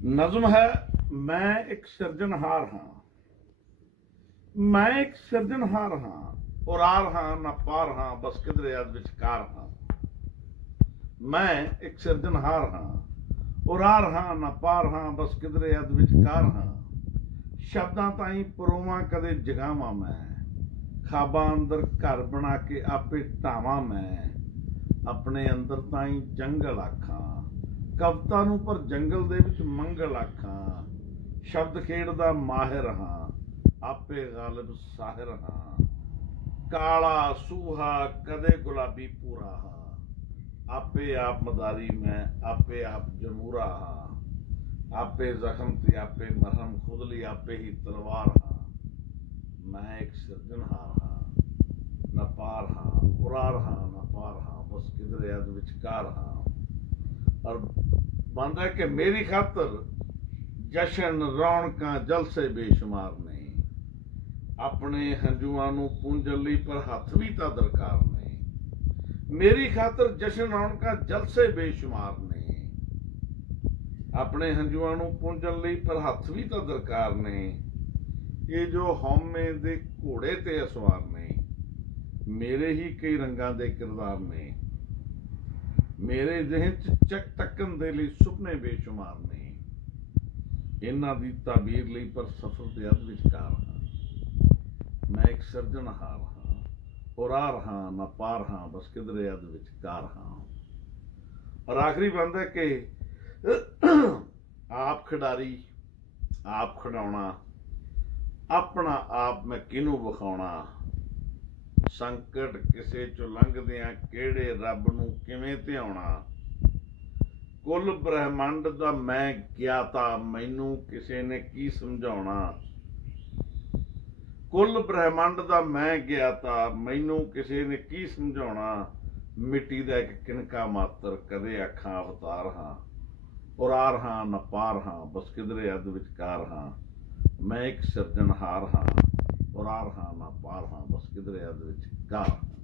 नज़म है। मैं एक सिरजनहार हाँ, मैं एक सिरजनहार हाँ, उरार हाँ ना पार हाँ, बस किधरे अद विचकार हाँ। मैं एक सिरजनहार हाँ, उरार हाँ ना पार हाँ, बस किधरे अद विचकार हाँ। शब्दां ताई परोवां कदे जगावां मैं, खाबां अंदर घर बना के आपे ढावां मैं। अपने अंदर ताई जंगल आखां, कविता नूं पर जंगल दे विच मंगल आखां। शब्द खेड दा माहिर हाँ, आपे गालिब साहिर हाँ। काला सूहा कदे गुलाबी पूरा हाँ, आपे आप मदारी मैं आपे आप जमूरा हाँ। आपे जख्म ते आपे मरहम, खुद ली आपे ही तलवार हाँ। मैं एक सिरजनहार हाँ, न पार हाँ, उरार हाँ न पार हाँ, बस किधरे अद विचकार हाँ। और बनता है कि मेरी खातर जशन रौनकां जलसे बेशुमार नहीं, अपने हंजुआं नूं पूंजण लई पर हथ भी तां दरकार नहीं। मेरी खातर जशन रौनकां जलसे बेशुमार नहीं, अपने हंजुआं नूं पूंजण लई पर हथ भी तां दरकार नहीं। ये जो हौमे दे घोड़े ते असवार नहीं, मेरे ही कई रंगां दे किरदार ने। मेरे जहन च चक तकन दे लई सुपने बेशुमार नहीं, इन्हां दी ताबीर लई पर सफर दे अद विचकार हाँ। मैं एक सिरजनहार हाँ, उरार हाँ ना पार हाँ, बस किधरे अद विचकार हाँ। और आखिरी बंद है कि आप खिडारी आप खिडाउणा, अपना आप मैं किनू विखाउणा। संकट किसे चो लंघदियां किहड़े रब नूं किवें ध्याउणा। कुल ब्रह्मंड दा मैं ज्ञाता, मैनू किसे ने की समझाउणा। कुल ब्रह्मंड दा मैं ज्ञाता, मैनू किसे ने की समझाउणा। मिट्टी दा इक किनका मात्र, कदे आखां अवतार हाँ। उरार हाँ न पार हाँ, बस किधरे अद विचकार हाँ। मैं एक सिरजनहार हाँ, उरार हाँ ना पार हाँ, बस किधरे अद विचकार हाँ।